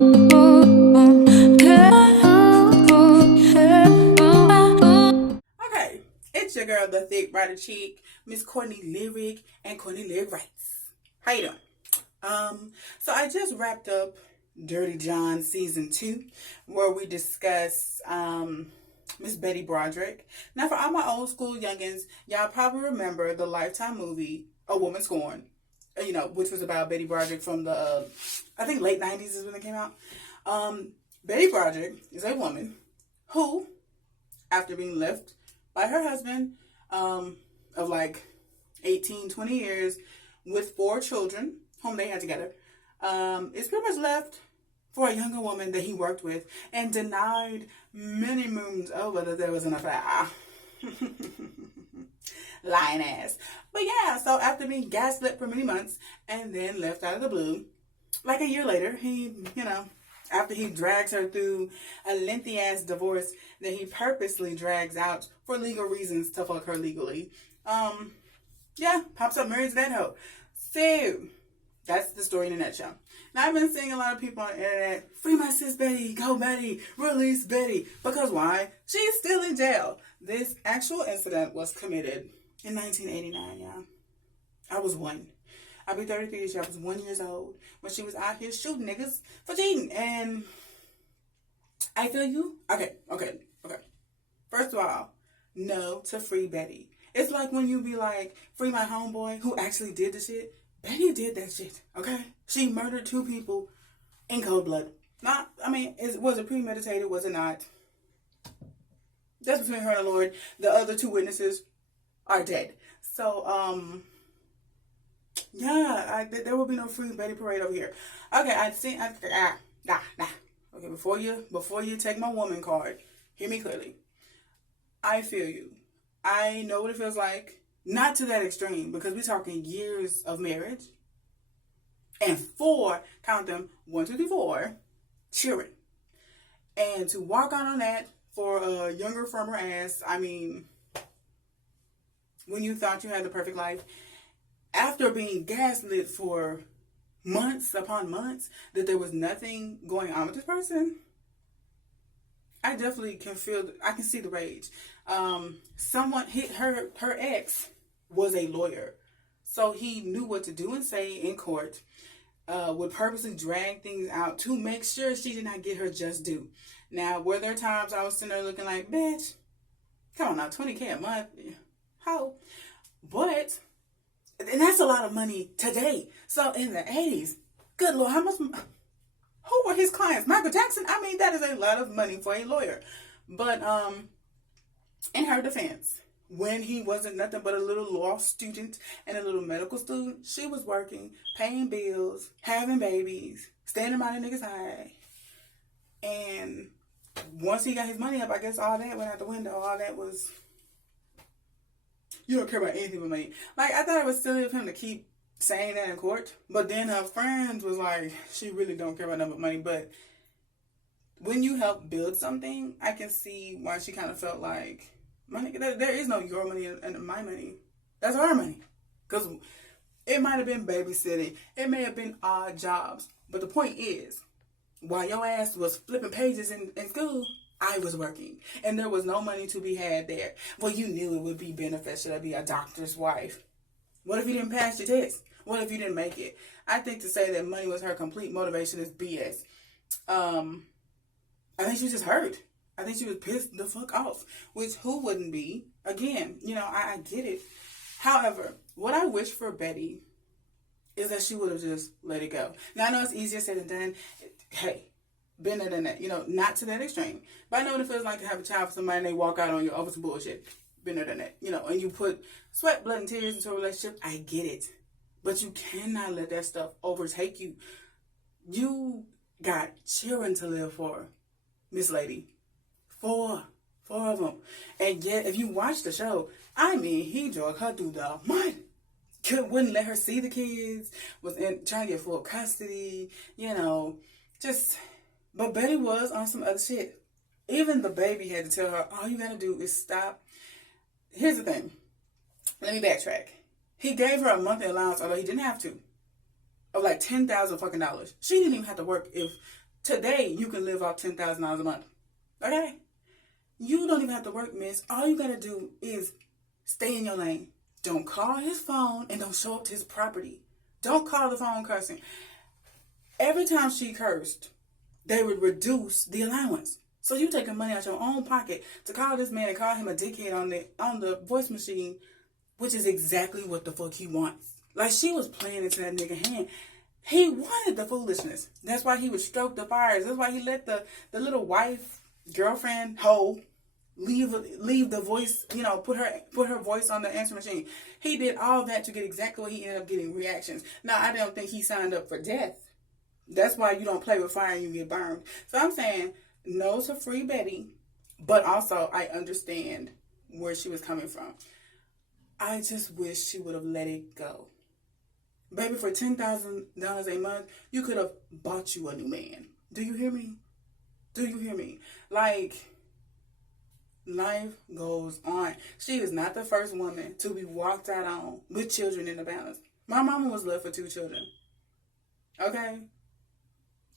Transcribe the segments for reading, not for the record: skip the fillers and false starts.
Okay, it's your girl, the thick rider chick, Miss Courtney Lyric, and Courtney Lyric Writes. How you doing? So I just wrapped up Dirty John season 2, where we discuss Miss Betty Broderick. Now, for all my old school youngins, y'all probably remember the Lifetime movie A Woman Scorned, which was about Betty Broderick from the I think late 90s is when it came out. Betty Broderick is a woman who, after being left by her husband of like 18, 20 years with 4 children whom they had together, is pretty much left for a younger woman that he worked with and denied many moons over that there was an affair. Lying ass. But yeah, so after being gaslit for many months and then left out of the blue, like a year later, he, after he drags her through a lengthy ass divorce that he purposely drags out for legal reasons to fuck her legally, pops up married to that hoe. So that's the story in a nutshell. Now, I've been seeing a lot of people on the internet, free my sis Betty, go Betty, release Betty. Because why? She's still in jail. This actual incident was committed in 1989, y'all. I was 1. I'll be 33 this year. I was 1 year old when she was out here shooting niggas for cheating. And I feel you. Okay. First of all, no to free Betty. It's like when you be like, free my homeboy who actually did the shit. Betty did that shit, okay? She murdered 2 people in cold blood. Was it premeditated? Was it not? That's between her and the Lord. The other 2 witnesses are dead. So, there will be no free Betty parade over here. Okay, Okay, before you take my woman card, hear me clearly. I feel you. I know what it feels like. Not to that extreme, because we're talking years of marriage. And 4, count them, 1, 2, 3, 4, children. And to walk out on that for a younger, firmer ass, when you thought you had the perfect life, after being gaslit for months upon months, that there was nothing going on with this person, I definitely can see the rage. Someone hit her ex was a lawyer. So he knew what to do and say in court, would purposely drag things out to make sure she did not get her just due. Now, were there times I was sitting there looking like, bitch, come on now, $20K a month, how? But, and that's a lot of money today. So in the 80s, good Lord, how much, who were his clients? Michael Jackson? That is a lot of money for a lawyer. But, in her defense, when he wasn't nothing but a little law student and a little medical student, she was working, paying bills, having babies, standing by the nigga's side. And once he got his money up, I guess all that went out the window. All that was, you don't care about anything but money. Like, I thought it was silly of him to keep saying that in court. But then her friends was like, she really don't care about nothing but money. But when you help build something, I can see why she kind of felt like, money, there is no your money and my money. That's our money. Because it might have been babysitting. It may have been odd jobs. But the point is, while your ass was flipping pages in school, I was working. And there was no money to be had there. Well, you knew it would be beneficial to be a doctor's wife. What if you didn't pass your test? What if you didn't make it? I think to say that money was her complete motivation is BS. I think she was just hurt. I think she was pissed the fuck off, which who wouldn't be? Again, I get it. However, what I wish for Betty is that she would have just let it go. Now, I know it's easier said than done. Hey, been there than that. Not to that extreme. But I know what it feels like to have a child with somebody and they walk out on you over some bullshit. Been there than that. And you put sweat, blood, and tears into a relationship. I get it. But you cannot let that stuff overtake you. You got children to live for, Miss Lady. 4 of them. And yet, if you watch the show, he drug her through the mud. Wouldn't let her see the kids, was trying to get full custody, but Betty was on some other shit. Even the baby had to tell her, all you gotta do is stop. Here's the thing. Let me backtrack. He gave her a monthly allowance, although he didn't have to, of like $10,000 fucking dollars. She didn't even have to work if Today, you can live off $10,000 a month. Okay? You don't even have to work, miss. All you got to do is stay in your lane. Don't call his phone and don't show up to his property. Don't call the phone cursing. Every time she cursed, they would reduce the allowance. So you taking money out your own pocket to call this man and call him a dickhead on the voice machine, which is exactly what the fuck he wants. Like, she was playing into that nigga hand. He wanted the foolishness. That's why he would stroke the fires. That's why he let the little wife, girlfriend, hoe, leave the voice, put her voice on the answer machine. He did all that to get exactly what he ended up getting, reactions. Now, I don't think he signed up for death. That's why you don't play with fire and you get burned. So I'm saying no to Free Betty, but also I understand where she was coming from. I just wish she would have let it go. Baby, for $10,000 a month, you could have bought you a new man. Do you hear me? Do you hear me? Like, life goes on. She is not the first woman to be walked out on with children in the balance. My mama was left for 2 children. Okay?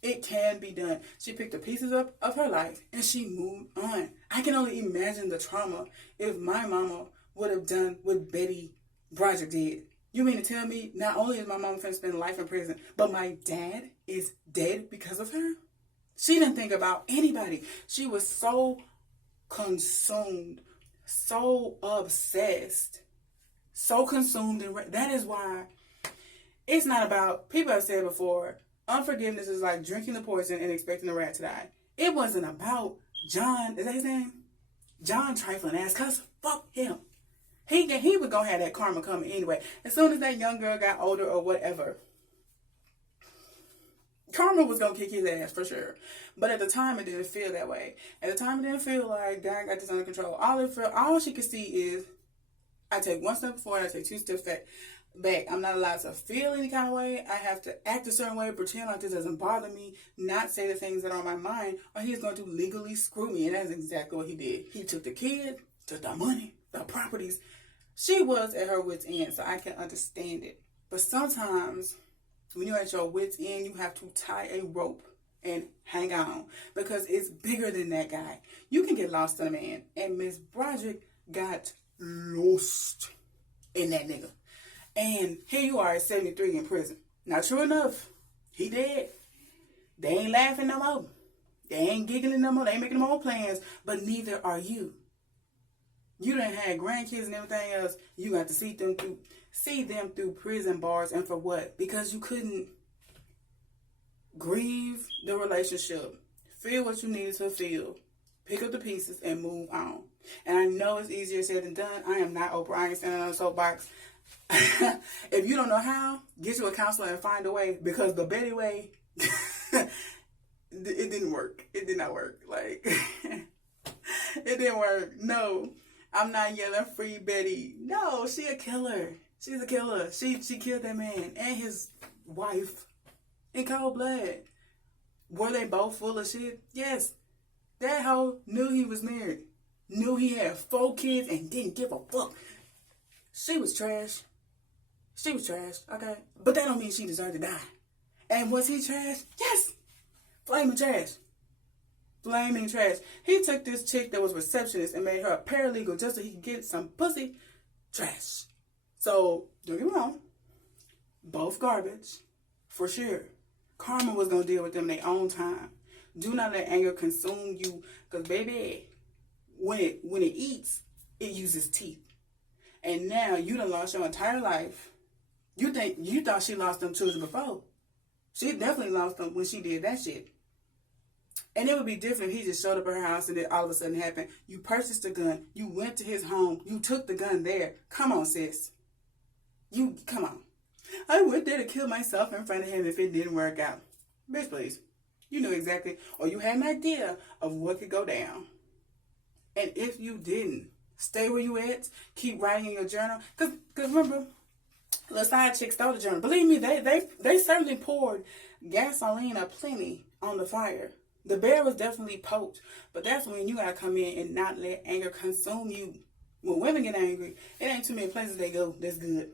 It can be done. She picked the pieces up of her life and she moved on. I can only imagine the trauma if my mama would have done what Betty Broderick did. You mean to tell me not only is my mama finna spend life in prison, but my dad is dead because of her? She didn't think about anybody. She was so consumed, so obsessed, so consumed. That is why it's not about, people have said before, unforgiveness is like drinking the poison and expecting the rat to die. It wasn't about John, is that his name? John trifling ass, cause fuck him. He was gonna have that karma coming anyway. As soon as that young girl got older or whatever, karma was gonna kick his ass for sure. But at the time, it didn't feel that way. At the time, it didn't feel like God got this under control. All she could see is, I take 1 step forward, I take 2 steps back. I'm not allowed to feel any kind of way. I have to act a certain way, pretend like this doesn't bother me, not say the things that are on my mind, or he's going to legally screw me. And that's exactly what he did. He took the kid, took the money, the properties. She was at her wit's end, so I can understand it. But sometimes, when you're at your wit's end, you have to tie a rope and hang on, because it's bigger than that guy. You can get lost in a man, and Miss Broderick got lost in that nigga. And here you are at 73 in prison. Now, true enough, he dead. They ain't laughing no more. They ain't giggling no more. They ain't making no more plans. But neither are you. You done had grandkids and everything else. You got to see them through prison bars. And for what? Because you couldn't grieve the relationship. Feel what you needed to feel. Pick up the pieces and move on. And I know it's easier said than done. I am not Oprah. I ain't standing on a soapbox. If you don't know how, get you a counselor and find a way, because the Betty way, it didn't work. It did not work. Like, it didn't work. No, I'm not yelling Free Betty. No, she a killer. She's a killer. She killed that man and his wife in cold blood. Were they both full of shit? Yes. That hoe knew he was married, knew he had 4 kids, and didn't give a fuck. She was trash. She was trash, okay? But that don't mean she deserved to die. And was he trash? Yes! Flaming trash. Flaming trash. He took this chick that was receptionist and made her a paralegal just so he could get some pussy. Trash. So, don't get me wrong. Both garbage. For sure. Karma was going to deal with them their own time. Do not let anger consume you. Because, baby, when it eats, it uses teeth. And now you done lost your entire life. You thought she lost them children before. She definitely lost them when she did that shit. And it would be different if he just showed up at her house and it all of a sudden happened. You purchased a gun. You went to his home. You took the gun there. Come on, sis. Come on. I went there to kill myself in front of him if it didn't work out. Bitch, please. You knew exactly, or you had an idea of what could go down. And if you didn't, stay where you at. Keep writing in your journal. Because remember, the side chick stole the journal. Believe me, they certainly poured gasoline aplenty on the fire. The bear was definitely poked. But that's when you got to come in and not let anger consume you. When women get angry, it ain't too many places they go that's good.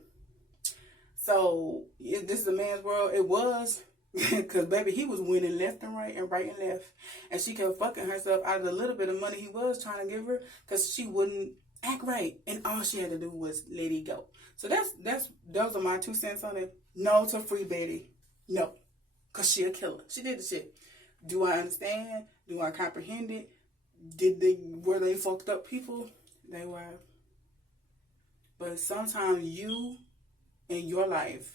So, this is a man's world. It was Because, baby, he was winning left and right and right and left. And she kept fucking herself out of the little bit of money he was trying to give her because she wouldn't act right. And all she had to do was let it go. So those are my 2 cents on it. No to free Betty. No. Because she a killer. She did the shit. Do I understand? Do I comprehend it? Were they fucked up people? They were. But sometimes you, in your life,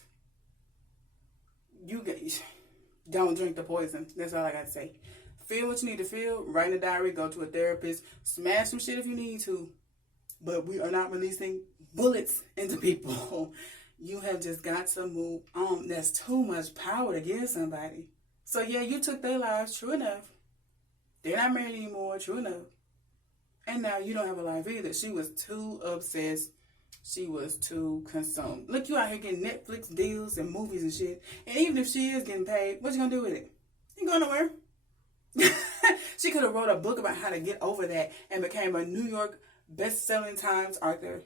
don't drink the poison. That's all I got to say. Feel what you need to feel. Write in a diary. Go to a therapist. Smash some shit if you need to. But we are not releasing bullets into people. You have just got to move on. That's too much power to give somebody. So yeah, you took their lives. True enough. They're not married anymore. True enough. And now you don't have a life either. She was too obsessed. She was too consumed. Look, you out here getting Netflix deals and movies and shit. And even if she is getting paid, what you gonna do with it? You ain't going nowhere. She could have wrote a book about how to get over that and became a New York best-selling Times author.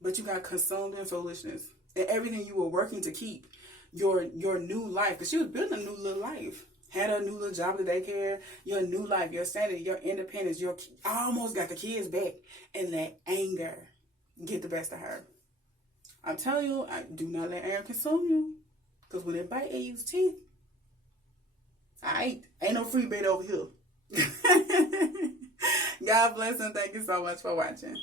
But you got consumed in foolishness. And everything you were working to keep, your new life. Because she was building a new little life. Had a new little job at the daycare. Your new life, your sanity, your independence. Almost got the kids back. And that anger get the best of her. I'm telling you, do not let anger consume you. Because when it bites, it use teeth. Ain't no free bait over here. God bless and thank you so much for watching.